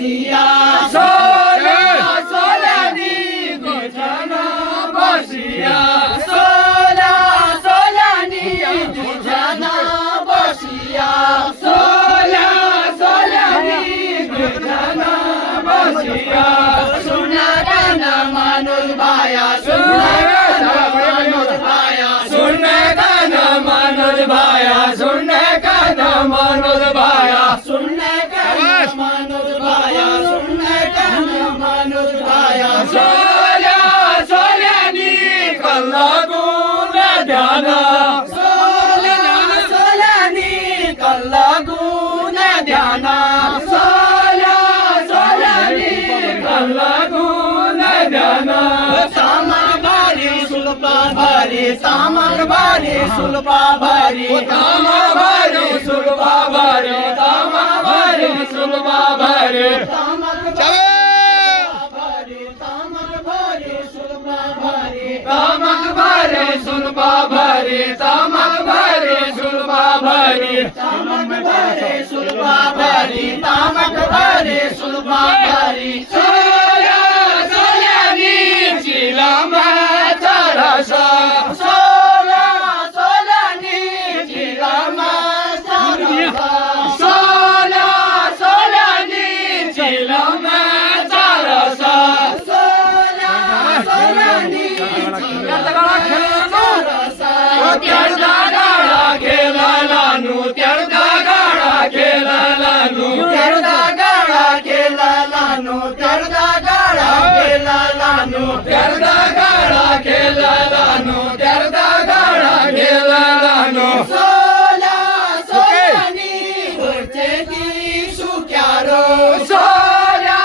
बसिया सोला सोल्यानी तुझ्याना बसिया सोला सोल्यानी तुझ्याना बसिया सोला सोल्यानी तुझ्याना बसिया सुनगाना माणूस बाया सुनगाना माणूस बाया सुनगाना माणूस बाया सुनगाना माणूस बाया सुनगाना माणूस बाया सुनगाना माणूस बाया सोल्या सोल्यानी कल्लागून ध्याना सोल्या सोल्यानी कल्लागून ध्याना सोल्या सोल्यानी कल्लागून ध्याना सामक भारी सुलपा भारी सामक भारी सुलपा भारी तामक भारी सुलपा भारी तामक भारी सुलपा भारी तामक भारी तामक भारी सुलपा भारी तामक भारी सुलपा भारी तामक भारी सुलपा भारी तामक भारी सुलपा भारी तामक भारी सुलपा भारी सोल्या सोल्यानी चिलामाचा रसा सोल्या सोल्यानी चिलामाचा रसा सोल्या सोल्यानी चिलामाचा रसा सोल्या सोल्यानी चिलामाचा रसा त्याचा गाडा खेळाला नू त्याचा गाडा खेळाला नू त्याचा गाडा खेळाला नू त्याचा गाडा खेळाला नू त्याचा गाडा खेळाला नू त्याचा गाडा खेळाला नू सोल्या सोल्यानी वरचे की सुक्यारो सोल्या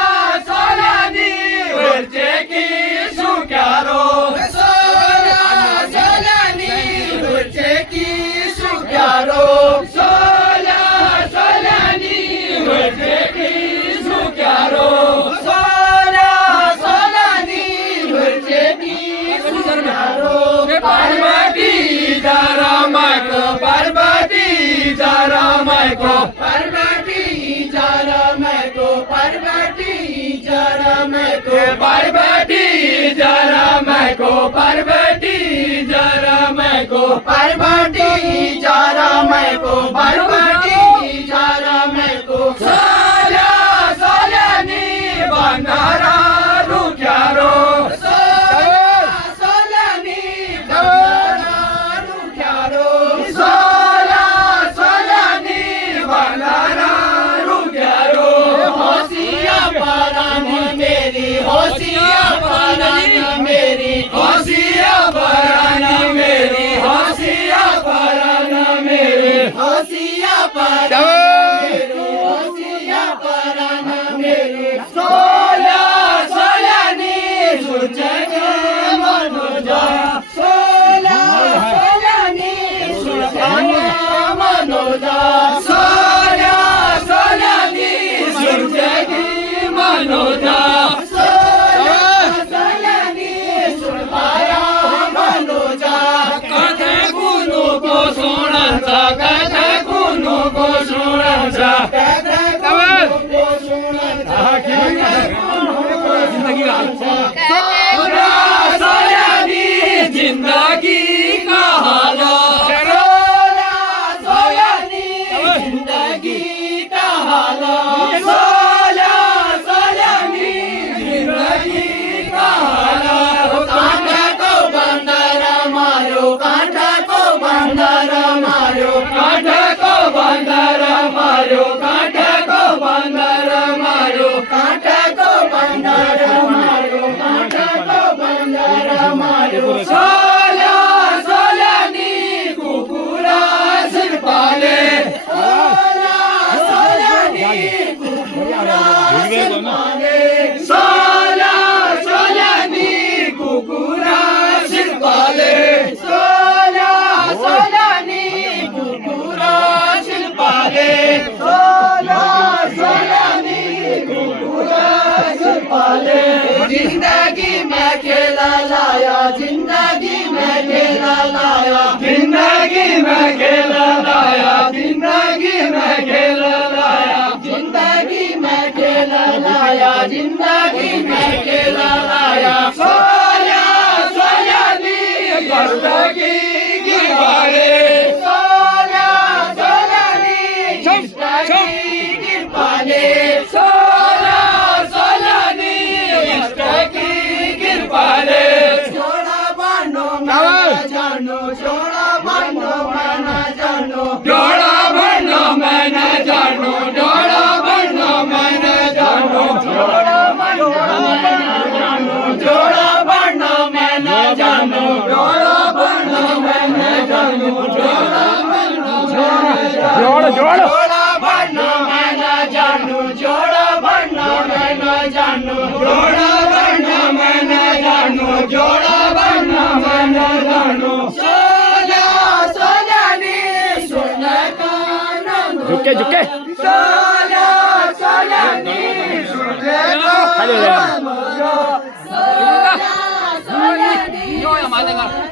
सोल्यानी वरचे की सुक्यारो सोल्या सोल्यानी वरचे की सुक्यारो सोल्या सोल्यानी वरचे की सुक्यारो सोल्या सोल्यानी वरचे की सुक्यारो पार्वती जरा मायको पार्वती जरा मायको पार्वती जरा मायको पार्वती जरा मायको पार्वती जरा मायको पार्वती जरा मायको पार्वती जरा मायको पार्वती जरा मायको सोल्या सोल्यानी बंधारा रुख्यारो सोल्या सोल्यानी बंधारा रुख्यारो सोल्या सोल्यानी बंधारा रुख्यारो होसिया परानी मेरी होसिया परानी मेरी होसिया परानी मेरी होसिया परानी मेरी होसिया परानी होसिया परानी मेरी सोल्या सोल्यानी सुचगे मनोजा सोल्या सोल्यानी सुचगे मनोजा सोल्या सोल्यानी सुचगे मनोजा सोल्या सोल्यानी सुळपाया मनोजा कथे गुनु कोसोणाचा कथे गुनु कोसोणाचा कथे गुनु कोसोणाचा सोल्या सोल्यानी जिंदगी का हाला सोल्या सोल्यानी जिंदगी का हाला सोल्या सोल्यानी जिंदगी का हाला कांठा को बंदरा मारो कांठा को बंदरा मारो कांठा को बंदरा मारो कांठा को बंदरा मारो कांठा को बंदरा मारो कांठा को बंदरा मारो सोल्या सोल्यानी कुकुरा शिरपाले सोल्या सोल्यानी कुकुरा शिरपाले सोल्या सोल्यानी कुकुरा शिरपाले सोल्या सोल्यानी कुकुरा शिरपाले सोल्या सोल्यानी कुकुरा शिरपाले जिंदगी में खेला लाया जिंदगी में खेला लाया जिंदगी में खेला लाया जिंदगी में खेला लाया जिंदगी में खेला लाया लाया जिंदगी में खेला लाया सोया सोयानी जिंदगी की बारे सोया सोयानी जिंदगी की बारे सोया सोयानी जिंदगी की बारे छोड़ा बनो मैं जानो छोड़ा बनो मैं ना जानो जोड़ा बनो मैं ना जानो जोड़ा बनो मैं ना जानो जोड़ा बनो मैं ना जानो जोड़ा बनो मैं ना जानो जोड़ा बनो मैं ना जानो जोड़ा बनो जोड़ जोड़ जोड़ा बनो मैं ना जानो जोड़ा बनो मैं ना जानो जोड़ा बनो मैं ना जानो जोड़ा बनो मैं ना जानो सोया सोयानी सोना काना झुके झुके सोया सोयानी सोना खाली हो जाएगा सोया सोयानी 이거야, 맞아, 이거.